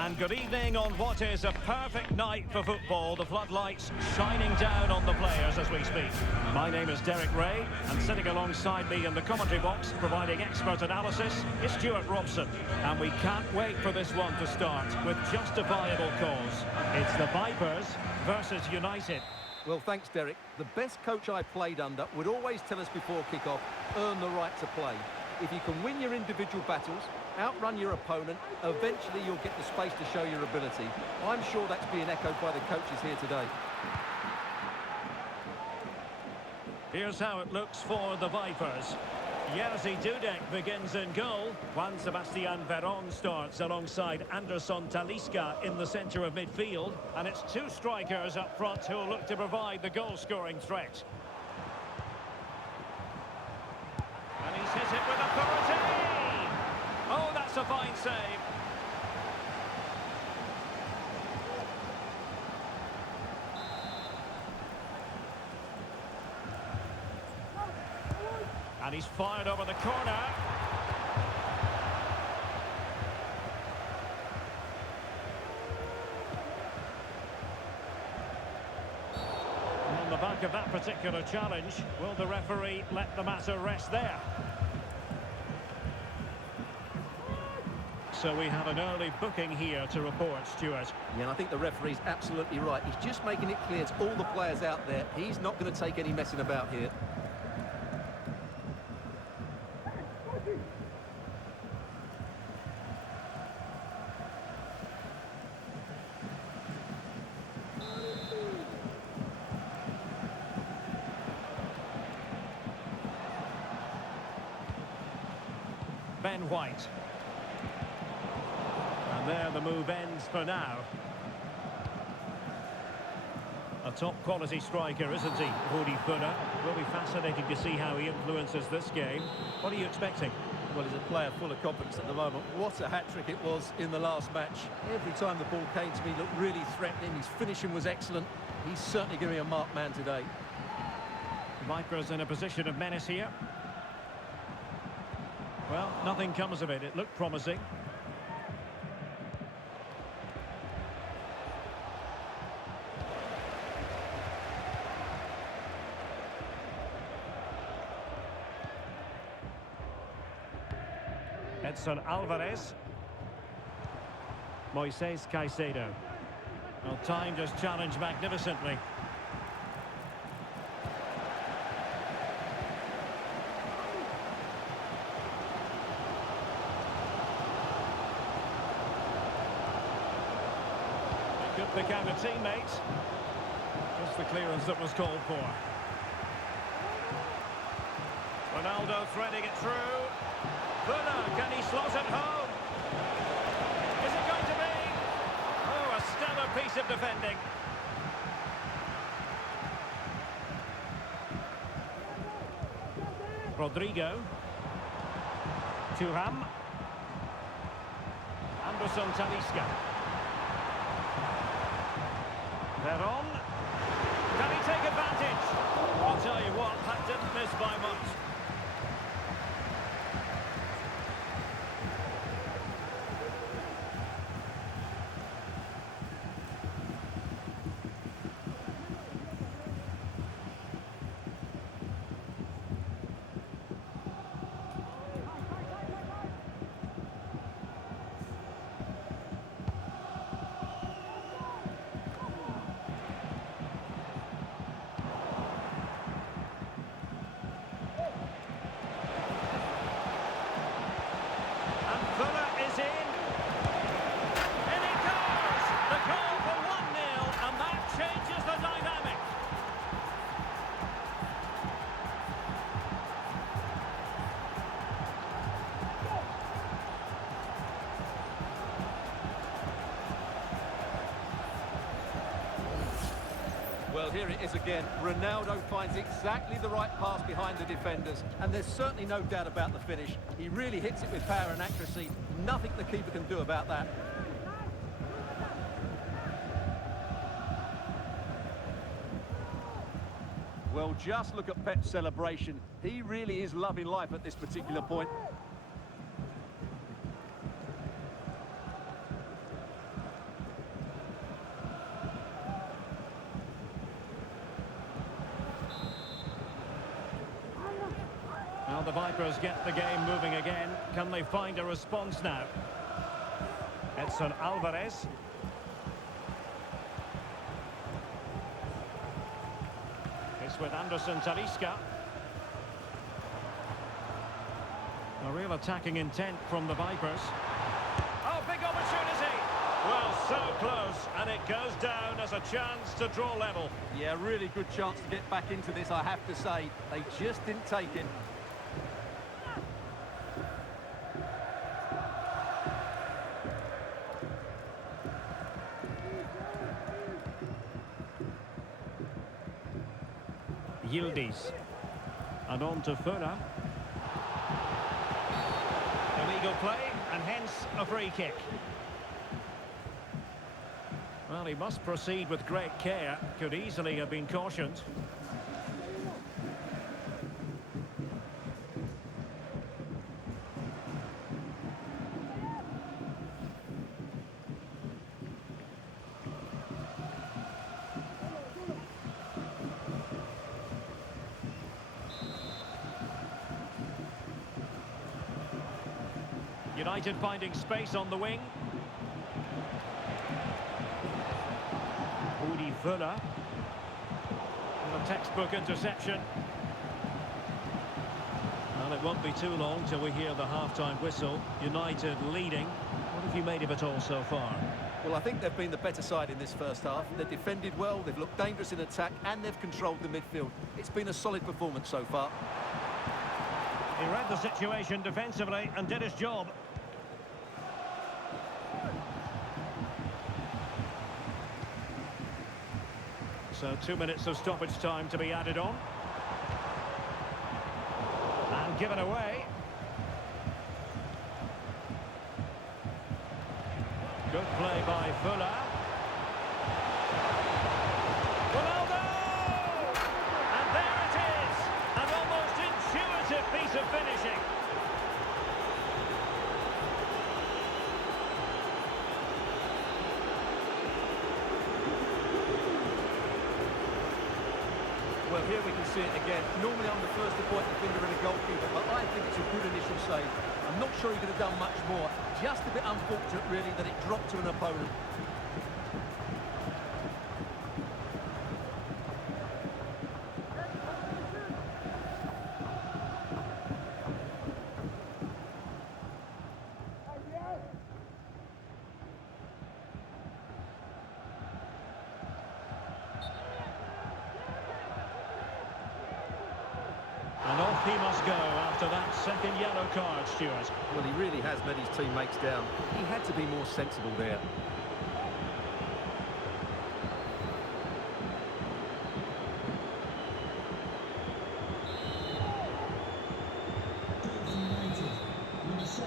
And good evening on what is a perfect night for football. The floodlights shining down on the players as we speak. My name is Derek Ray, and sitting alongside me in the commentary box, providing expert analysis, is Stuart Robson. And we can't wait for this one to start with justifiable cause. It's the Vipers versus United. Well, thanks, Derek. The best coach I played under would always tell us before kick-off, earn the right to play. If you can win your individual battles, outrun your opponent, eventually you'll get the space to show your ability. I'm sure that's being echoed by the coaches here today. Here's how it looks for the Vipers. Jerzy Dudek begins in goal. Juan Sebastian Veron starts alongside Anderson Talisca in the centre of midfield. And it's two strikers up front who'll look to provide the goal-scoring threat. And he's hit it with authority! Oh, that's a fine save. And he's fired over the corner. And on the back of that particular challenge, will the referee let the matter rest there? So we have an early booking here to report, Stuart. Yeah, and I think the referee's absolutely right. He's just making it clear to all the players out there, he's not going to take any messing about here. Ben White. And there the move ends for now. A top-quality striker, isn't he, Rudi Völler? Will be fascinating to see how he influences this game. What are you expecting? Well, he's a player full of confidence at the moment. What a hat-trick it was in the last match. Every time the ball came to me, he looked really threatening. His finishing was excellent. He's certainly going to be a marked man today. Vipers in a position of menace here. Well, nothing comes of it. It looked promising. Edson Alvarez. Moises Caicedo. Well, timed his challenge magnificently. He could pick out a teammate. Just the clearance that was called for. Ronaldo threading it through. Völler, can he slot it home? Is it going to be? Oh, a stellar piece of defending. Rodrigo. Thuram. Anderson Talisca. Veron. Can he take advantage? I'll tell you what, that didn't miss by much. Well, here it is again. Ronaldo finds exactly the right pass behind the defenders, and there's certainly no doubt about the finish. He really hits it with power and accuracy. Nothing the keeper can do about that. Well, just look at Pep's celebration. He really is loving life at this particular point. the Vipers get the game moving again. Can they find a response now? Edson Alvarez. It's with Anderson Talisca. A real attacking intent from the Vipers. Oh, big opportunity! Well, so close, and it goes down as a chance to draw level. Yeah, really good chance to get back into this, I have to say. They just didn't take it. Yildiz. And on to Fura. Illegal play, and hence a free kick. Well, he must proceed with great care. Could easily have been cautioned. United finding space on the wing. Udi Fuller. A textbook interception. Well, it won't be too long till we hear the half-time whistle. United leading. What have you made of it all so far? Well, I think they've been the better side in this first half. They've defended well, they've looked dangerous in attack, and they've controlled the midfield. It's been a solid performance so far. He read the situation defensively and did his job. So 2 minutes of stoppage time to be added on. And given away. Good play by Fuller. Ronaldo! And there it is! An almost intuitive piece of finishing. Well, here we can see it again. Normally I'm the first to point the finger at a goalkeeper, but I think it's a good initial save. I'm not sure he could have done much more. Just a bit unfortunate, really, that it dropped to an opponent. And off he must go after that second yellow card, Stuart. Well, he really has let his teammates down. He had to be more sensible there.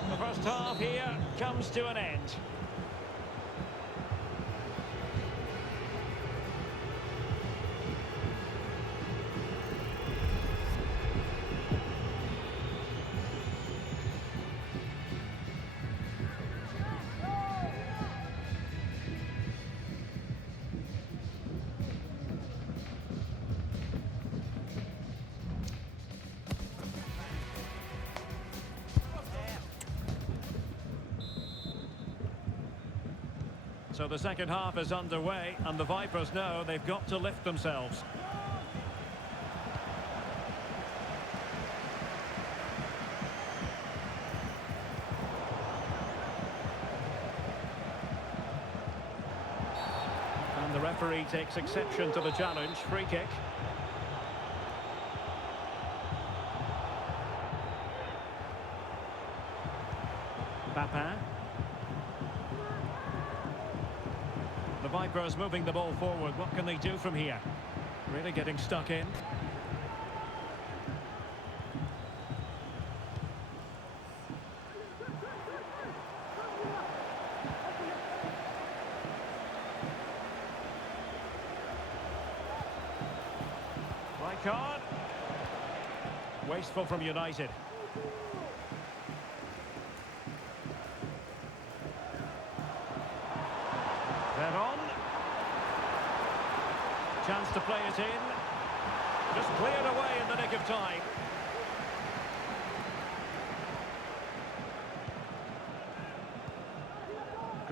The first half here comes to an end. So the second half is underway, and the Vipers know they've got to lift themselves. And the referee takes exception to the challenge. Free kick. Papin. The Vipers moving the ball forward. What can they do from here? Really getting stuck in. Right card. Wasteful from United. On. Chance to play it in. Just cleared away in the nick of time.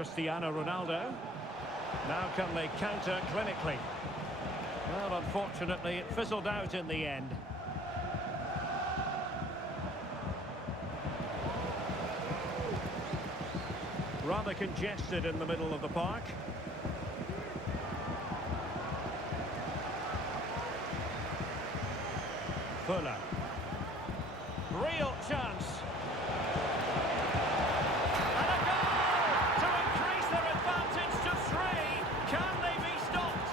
Cristiano Ronaldo. Now can they counter clinically? Well, unfortunately, it fizzled out in the end. Rather congested in the middle of the park. Fuller. Real chance. And a goal to increase their advantage to 3. Can they be stopped?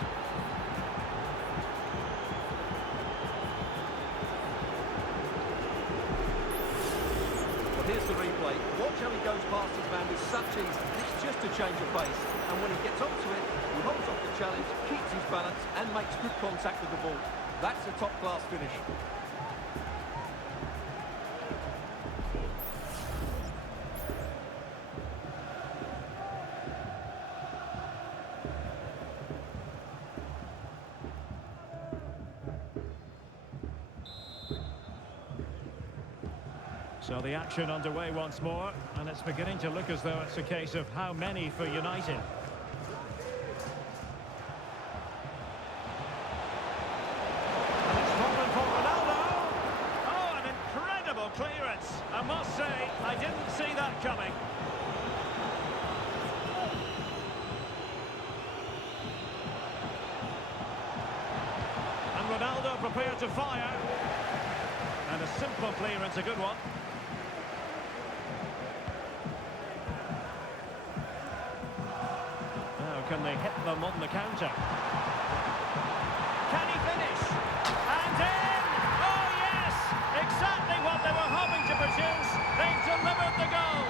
Well, here's the replay. Watch how he goes past his man with such ease. It's just a change of pace. And when he gets onto it, he holds off the challenge, keeps his balance, and makes good contact with the ball. That's a top-class finish. So the action underway once more, and it's beginning to look as though it's a case of how many for United. And it's fallen for Ronaldo. Oh, an incredible clearance. I must say, I didn't see that coming. And Ronaldo prepared to fire. And a simple clearance, a good one. Can they hit them on the counter? Can he finish? And in! Oh yes! Exactly what they were hoping to produce. They've delivered the goal.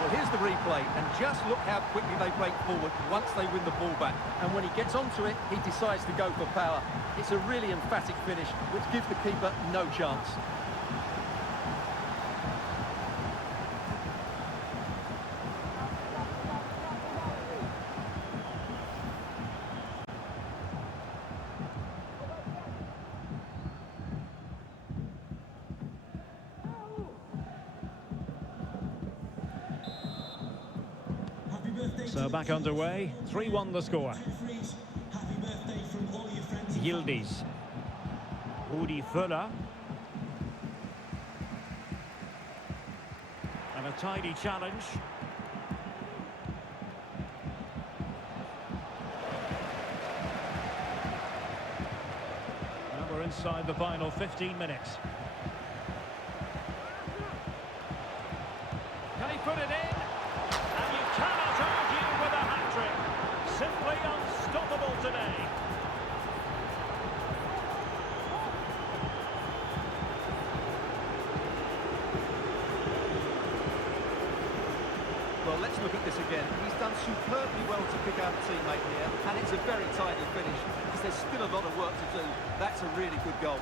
Well, here's the replay, and just look how quickly they break forward once they win the ball back. And when he gets onto it, he decides to go for power. It's a really emphatic finish, which gives the keeper no chance. So back underway, 3-1 the score. Yildiz. Rudi Fuller. And a tidy challenge. Now we're inside the final 15 minutes. Can he put it in? And you cannot argue with a hat-trick. Simply unstoppable today. Well, let's look at this again. He's done superbly well to pick out a teammate here, and it's a very tidy finish because there's still a lot of work to do. That's a really good goal.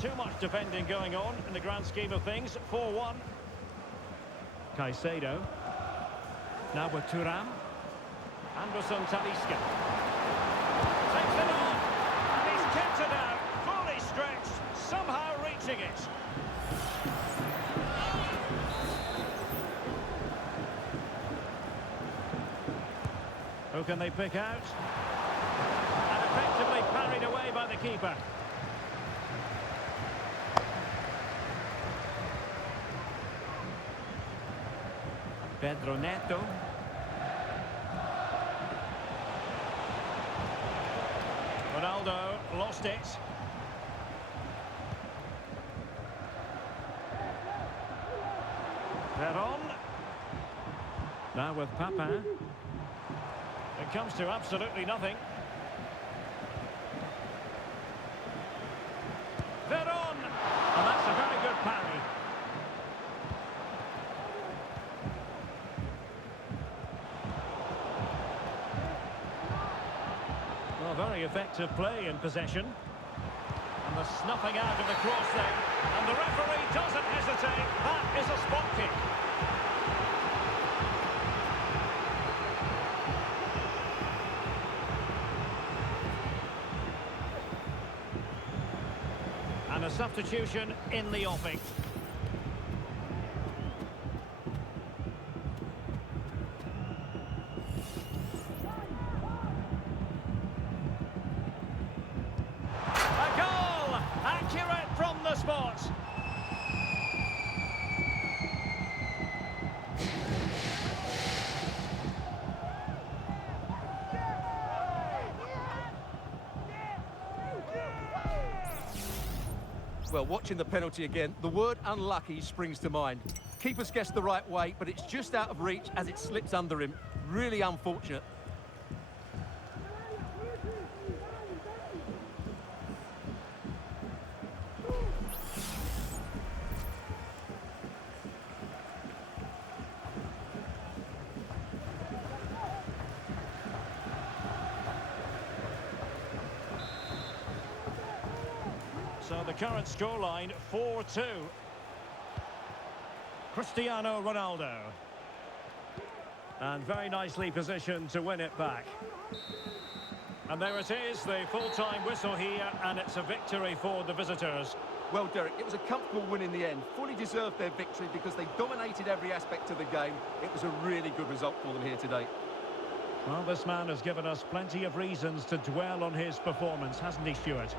Too much defending going on in the grand scheme of things. 4-1. Caicedo. Now with Thuram. Anderson Talisca. Takes it on. And he's kept it out. Fully stretched. Somehow reaching it. Who can they pick out? And effectively parried away by the keeper. Pedro Neto. Ronaldo lost it. Veron. Now with Papin. It comes to absolutely nothing. Veron. And that's a very good parry. very effective play in possession. And the snuffing out of the cross then. And the referee doesn't hesitate. That is a spot kick. And a substitution in the offing. A goal! Accurate from the spot. Well, watching the penalty again, the word unlucky springs to mind. Keeper's guessed the right way, but it's just out of reach as it slips under him. Really unfortunate. So the current scoreline, 4-2. Cristiano Ronaldo. And very nicely positioned to win it back. And there it is, the full-time whistle here, and it's a victory for the visitors. Well, Derek, it was a comfortable win in the end. Fully deserved their victory because they dominated every aspect of the game. It was a really good result for them here today. Well, this man has given us plenty of reasons to dwell on his performance, hasn't he, Stuart?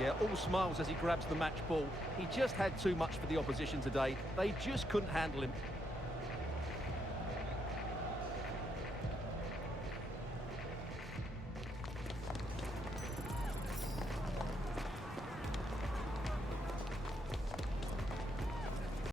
Yeah, all smiles as he grabs the match ball. He just had too much for the opposition today. They just couldn't handle him.